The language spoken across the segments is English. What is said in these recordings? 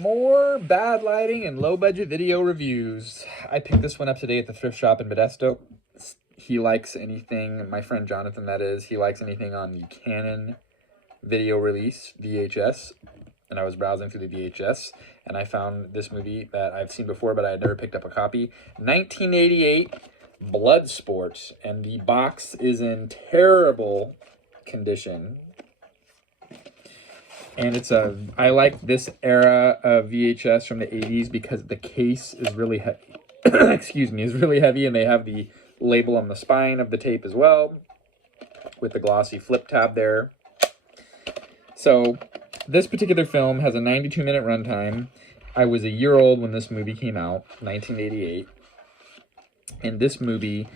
More bad lighting and low budget video reviews. I picked this one up today at the thrift shop in Modesto. He likes anything, my friend Jonathan that is, he likes anything on the Canon video release, VHS. And I was browsing through the VHS and I found this movie that I've seen before, but I had never picked up a copy. 1988 Bloodsport, and the box is in terrible condition. And I like this era of VHS from the 80s because the case is really heavy. Excuse me, is really heavy, and they have the label on the spine of the tape as well with the glossy flip tab there. So this particular film has a 92-minute runtime. I was a year old when this movie came out, 1988. And this movie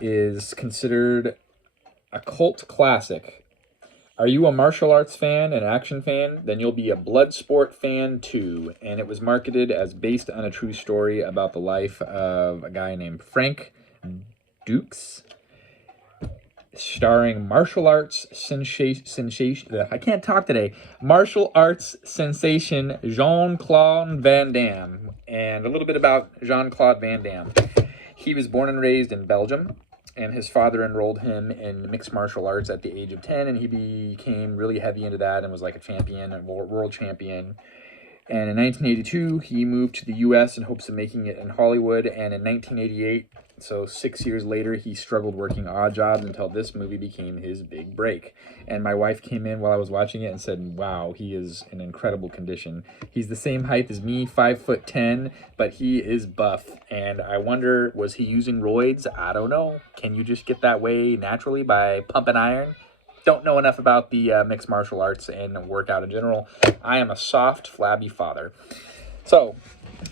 is considered a cult classic. Are you a martial arts fan, an action fan? Then you'll be a Bloodsport fan too. And it was marketed as based on a true story about the life of a guy named Frank Dukes, starring martial arts sensation. I can't talk today. Martial arts sensation Jean-Claude Van Damme. And a little bit about Jean-Claude Van Damme. He was born and raised in Belgium, and his father enrolled him in mixed martial arts at the age of 10, and he became really heavy into that and was like a champion, a world champion. And in 1982, he moved to the U.S. in hopes of making it in Hollywood, and in 1988, so 6 years later, he struggled working odd jobs until this movie became his big break. And my wife came in while I was watching it and said, wow, he is in incredible condition. He's the same height as me, 5'10", but he is buff. And I wonder, was he using roids? I don't know. Can you just get that way naturally by pumping iron? Don't know enough about the mixed martial arts and workout in general. I am a soft, flabby father. So,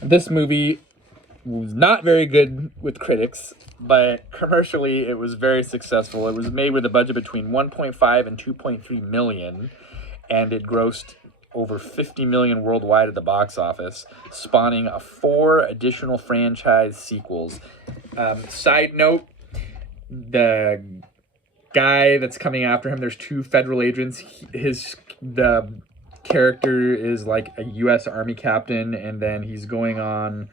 this movie was not very good with critics, but commercially it was very successful. It was made with a budget between 1.5 and 2.3 million, and it grossed over 50 million worldwide at the box office, spawning 4 additional franchise sequels. Side note, the guy that's coming after him, there's 2 federal agents. The character is like a U.S. Army captain, and then he's going on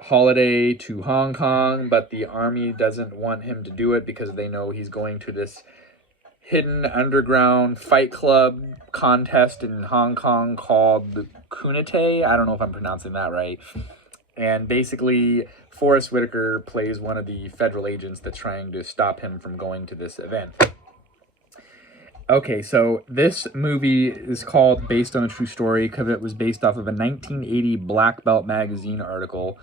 holiday to Hong Kong, but the army doesn't want him to do it because they know he's going to this hidden underground fight club contest in Hong Kong called the Kunite. I don't know if I'm pronouncing that right. And basically, Forrest Whitaker plays one of the federal agents that's trying to stop him from going to this event. Okay, so this movie is called Based on a True Story because it was based off of a 1980 Black Belt magazine article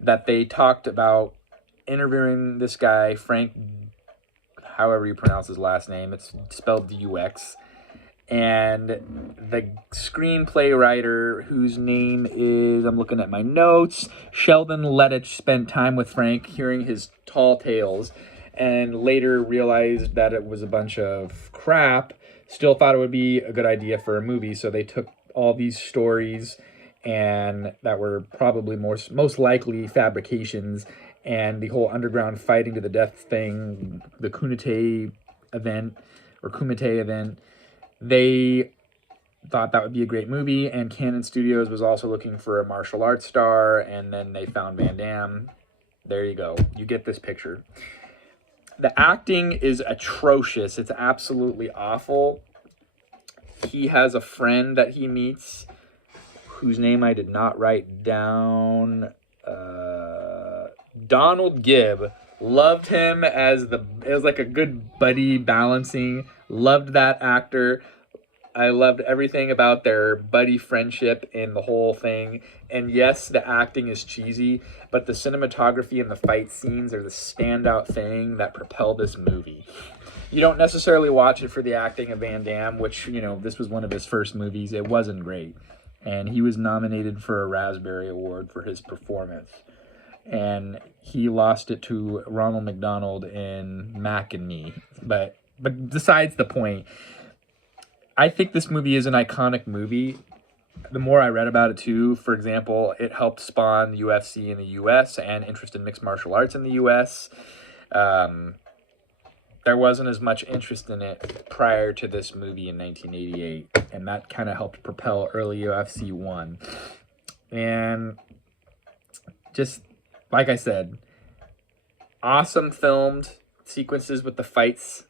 that they talked about interviewing this guy, Frank, however you pronounce his last name, it's spelled D-U-X, and the screenplay writer, whose name is, I'm looking at my notes, Sheldon Lettich, spent time with Frank hearing his tall tales, and later realized that it was a bunch of crap, still thought it would be a good idea for a movie, so they took all these stories and that were probably most likely fabrications, and the whole underground fighting to the death thing, the Kumite event, they thought that would be a great movie, and Canon Studios was also looking for a martial arts star, and then they found Van Damme. There you go. You get this picture. The acting is atrocious. It's absolutely awful. He has a friend that he meets whose name I did not write down. Donald Gibb. Loved him as like a good buddy balancing. Loved that actor. I loved everything about their buddy friendship in the whole thing. And yes, the acting is cheesy, but the cinematography and the fight scenes are the standout thing that propel this movie. You don't necessarily watch it for the acting of Van Damme, which, this was one of his first movies. It wasn't great. And he was nominated for a Raspberry Award for his performance. And he lost it to Ronald McDonald in Mac and Me. But besides the point, I think this movie is an iconic movie. The more I read about it too, for example, it helped spawn UFC in the U.S. and interest in mixed martial arts in the U.S. There there wasn't as much interest in it prior to this movie in 1988, and that kind of helped propel early UFC 1. And just, like I said, awesome filmed sequences with the fights.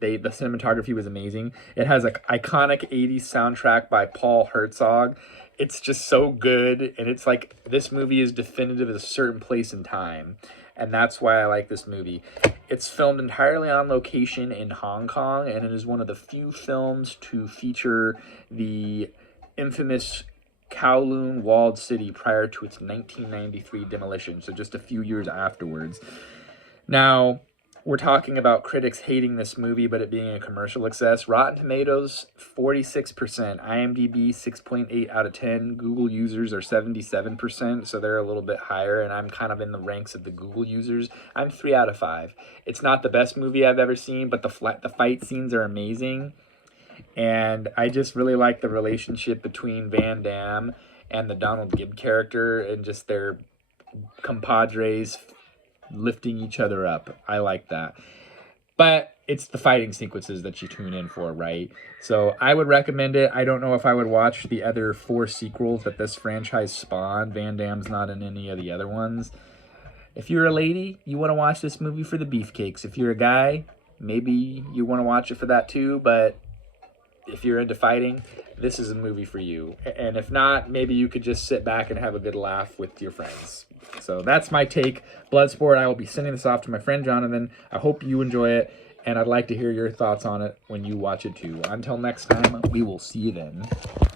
The cinematography was amazing. It has an iconic 80s soundtrack by Paul Herzog. It's just so good, and it's like this movie is definitive of a certain place in time, and that's why I like this movie. It's filmed entirely on location in Hong Kong, and it is one of the few films to feature the infamous Kowloon walled city prior to its 1993 demolition, so just a few years afterwards. Now, we're talking about critics hating this movie, but it being a commercial success. Rotten Tomatoes, 46%. IMDb, 6.8 out of 10. Google users are 77%, so they're a little bit higher, and I'm kind of in the ranks of the Google users. I'm 3 out of 5. It's not the best movie I've ever seen, but the fight scenes are amazing. And I just really like the relationship between Van Damme and the Donald Gibb character, and just their compadres lifting each other up. I like that. But it's the fighting sequences that you tune in for, right? So I would recommend it. I don't know if I would watch the other 4 sequels that this franchise spawned. Van Damme's not in any of the other ones. If you're a lady, you want to watch this movie for the beefcakes. If you're a guy, maybe you want to watch it for that too. But if you're into fighting, this is a movie for you. And if not, maybe you could just sit back and have a good laugh with your friends. So that's my take. Bloodsport, I will be sending this off to my friend Jonathan. I hope you enjoy it, and I'd like to hear your thoughts on it when you watch it too. Until next time, we will see you then.